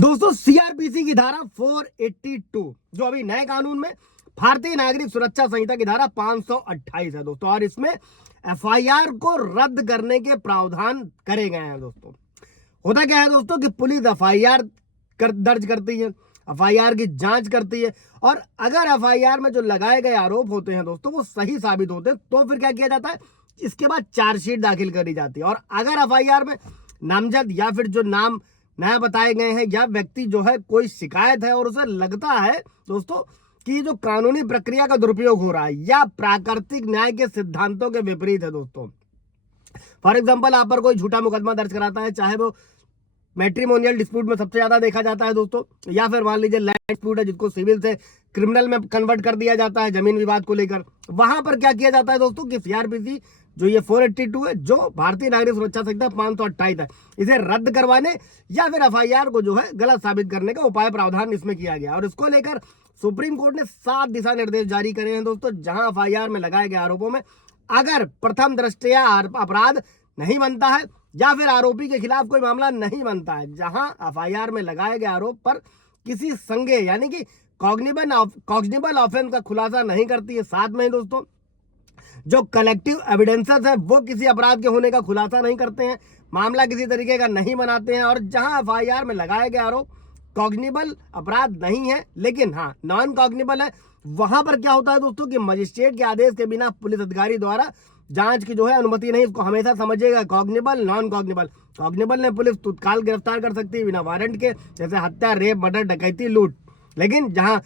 दोस्तों सीआरपीसी की धारा 482 जो अभी नए कानून में भारतीय नागरिक सुरक्षा संहिता की धारा 528 है दोस्तों, और इसमें एफआईआर को रद्द करने के प्रावधान करे गए हैं। दोस्तों होता क्या है दोस्तों कि पुलिस एफआईआर दर्ज करती है, एफआईआर की जांच करती है, और अगर एफआईआर में जो लगाए गए आरोप होते हैं दोस्तों वो सही साबित होते हैं तो फिर क्या किया जाता है, इसके बाद चार्जशीट दाखिल करी जाती है। और अगर एफआईआर में नामजद या फिर जो नाम नया बताए गए हैं या व्यक्ति जो है कोई शिकायत है और उसे लगता है दोस्तों कि जो कानूनी प्रक्रिया का दुरुपयोग हो रहा है या प्राकृतिक न्याय के सिद्धांतों के विपरीत है दोस्तों, फॉर एग्जांपल आप पर कोई झूठा मुकदमा दर्ज कराता है, चाहे वो मैट्रिमोनियल डिस्प्यूट में सबसे ज्यादा देखा जाता है दोस्तों, या फिर मान लीजिए लैंड डिस्प्यूट है जिसको सिविल से क्रिमिनल में कन्वर्ट कर दिया जाता है जमीन विवाद को लेकर, वहां पर क्या किया जाता है दोस्तों कि सीआरपीसी जो ये 482 है जो भारतीय नागरिक सुरक्षा संहिता 528 है, इसे रद्द करवाने या फिर एफआईआर को जो है गलत साबित करने का उपाय प्रावधान इसमें किया गया। और इसको लेकर सुप्रीम कोर्ट ने 7 दिशा निर्देश जारी करे हैं दोस्तों, जहां एफआईआर में लगाए गए आरोपों में अगर प्रथम दृष्टया अपराध नहीं बनता है या फिर आरोपी के खिलाफ कोई मामला नहीं बनता है, जहां एफआईआर में लगाए गए आरोप पर किसी संज्ञेय यानी कि कॉग्निबल ऑफेंस का खुलासा नहीं करती है, साथ में दोस्तों जो कलेक्टिव एविडेंसेस है वो किसी अपराध के होने का खुलासा नहीं करते हैं, मामला किसी तरीके का नहीं बनाते हैं, और जहां एफआईआर में लगाए गए आरोप कॉग्निबल अपराध नहीं है लेकिन हाँ नॉन कॉग्निबल है, वहां पर क्या होता है दोस्तों कि मजिस्ट्रेट के आदेश के बिना पुलिस अधिकारी द्वारा जांच की जो है अनुमति नहीं। इसको हमेशा समझिएगा, कॉग्निबल नॉन कॉग्निबल। कॉग्निबल ने पुलिस तत्काल गिरफ्तार कर सकती है बिना वारंट के, जैसे हत्या, रेप, मर्डर, डकैती, लूट, लेकिन जहां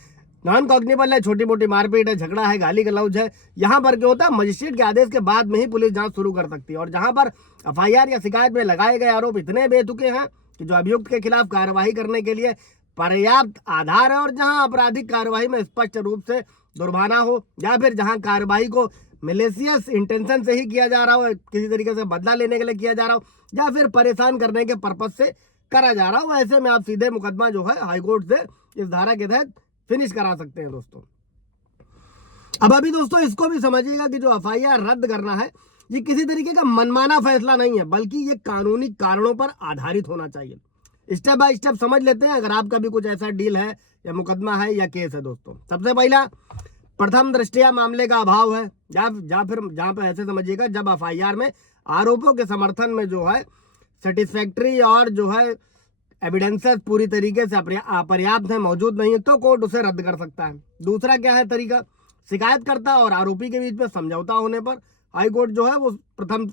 नॉन कॉग्निबल है, छोटी मोटी मारपीट है, झगड़ा है, गाली गलौज है, यहाँ पर क्या होता है मजिस्ट्रेट के आदेश के बाद में ही पुलिस जांच शुरू कर सकती है। और जहां पर एफआईआर या शिकायत में लगाए गए आरोप इतने बेतुके हैं कि जो अभियुक्त के खिलाफ कार्रवाई करने के लिए पर्याप्त आधार है, और जहां आपराधिक कार्रवाई में स्पष्ट रूप से दुर्भावना हो या फिर जहां कार्रवाई को मिलेशियस इंटेंशन से ही किया जा रहा हो, किसी तरीके से बदला लेने के लिए किया जा रहा हो या फिर परेशान करने के पर्पज से करा जा रहा हो, ऐसे में आप सीधे मुकदमा जो है हाईकोर्ट से इस धारा के तहत फिनिश करा सकते हैं दोस्तों। अब अभी दोस्तों इसको भी समझिएगा कि जो एफआईआर रद्द करना है ये किसी तरीके का मनमाना फैसला नहीं है, बल्कि ये कानूनी कारणों पर आधारित होना चाहिए। स्टेप बाय स्टेप समझ लेते हैं अगर आपका भी कुछ ऐसा डील है या मुकदमा है या केस है दोस्तों। सबसे पहला प्रथम दृष्टया मामले का अभाव है, या फिर जहां पर ऐसे समझिएगा जब एफआईआर में आरोपों के समर्थन में जो है सेटिस्फैक्ट्री और जो है एविडेंसेस पूरी तरीके से अपर्याप्त है, मौजूद नहीं है, तो कोर्ट उसे रद्द कर सकता है। दूसरा क्या है तरीका, शिकायतकर्ता और आरोपी के बीच में समझौता होने पर हाई कोर्ट जो है वो प्रथम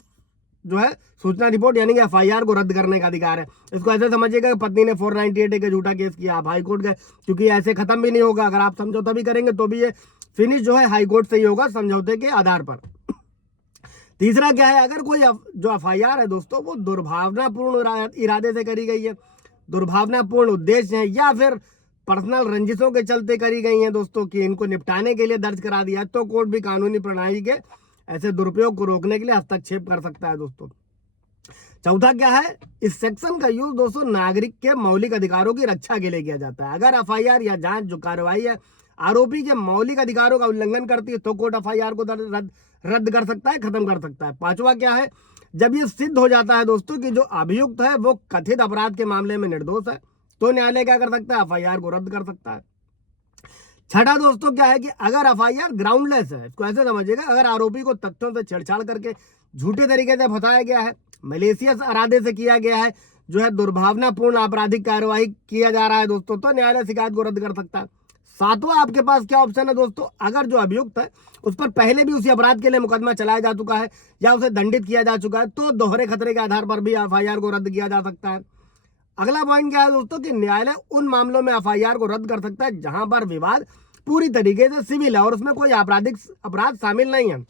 जो है सूचना रिपोर्ट यानी कि एफआईआर को रद्द करने का अधिकार है। इसको ऐसे समझिएगा पत्नी ने 498 का झूठा केस किया, आप हाई कोर्ट गए, क्योंकि ऐसे खत्म भी नहीं होगा, अगर आप समझौता भी करेंगे तो भी ये फिनिश जो है हाई कोर्ट से ही होगा समझौते के आधार पर। तीसरा क्या है, अगर कोई जो एफआईआर है दोस्तों वो दुर्भावनापूर्ण इरादे से करी गई है, दुर्भावनापूर्ण उद्देश्य है, या फिर पर्सनल रंजिशों के चलते करी गई हैं दोस्तों कि इनको निपटाने के लिए दर्ज करा दिया, तो कोर्ट भी कानूनी प्रणाली के ऐसे दुरुपयोग को रोकने के लिए हस्तक्षेप कर सकता है दोस्तों। चौथा क्या है, इस सेक्शन का यूज दोस्तों नागरिक के मौलिक अधिकारों की रक्षा के लिए किया जाता है। अगर एफआईआर या जांच जो कार्रवाई है आरोपी के मौलिक अधिकारों का उल्लंघन करती है तो कोर्ट एफआईआर को रद्द कर सकता है, खत्म कर सकता है। पांचवा क्या है, जब ये सिद्ध हो जाता है दोस्तों कि जो अभियुक्त है वो कथित अपराध के मामले में निर्दोष है, तो न्यायालय क्या कर सकता है, एफआईआर को रद्द कर सकता है। छठा दोस्तों क्या है कि अगर एफआईआर ग्राउंडलेस है, इसको ऐसे समझिएगा, अगर आरोपी को तथ्यों से छेड़छाड़ करके झूठे तरीके से फंसाया गया है, मलेशियस इरादे से किया गया है, जो है दुर्भावनापूर्ण आपराधिक कार्रवाई किया जा रहा है दोस्तों, तो न्यायालय शिकायत को रद्द कर सकता है। सातवां आपके पास क्या ऑप्शन है दोस्तों, अगर जो अभियुक्त है उस पर पहले भी उसी अपराध के लिए मुकदमा चलाया जा चुका है या उसे दंडित किया जा चुका है, तो दोहरे खतरे के आधार पर भी एफआईआर को रद्द किया जा सकता है। अगला पॉइंट क्या है दोस्तों कि न्यायालय उन मामलों में एफआईआर को रद्द कर सकता है जहां पर विवाद पूरी तरीके से सिविल है और उसमें कोई आपराधिक अपराध शामिल नहीं है।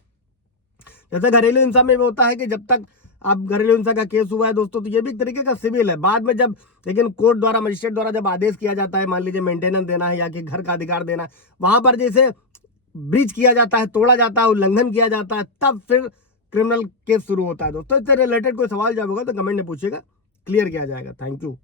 जैसे घरेलू हिंसा में होता है कि जब तक अब घरेलू हिंसा का केस हुआ है दोस्तों तो ये भी एक तरीके का सिविल है, बाद में जब लेकिन कोर्ट द्वारा मजिस्ट्रेट द्वारा जब आदेश किया जाता है, मान लीजिए मेंटेनेंस देना है या कि घर का अधिकार देना है, वहां पर जैसे ब्रीच किया जाता है, तोड़ा जाता है, उल्लंघन किया जाता है, तब फिर क्रिमिनल केस शुरू होता है दोस्तों। इससे रिलेटेड कोई सवाल जब होगा तो कमेंट में पूछिएगा, क्लियर किया जाएगा। Thank you.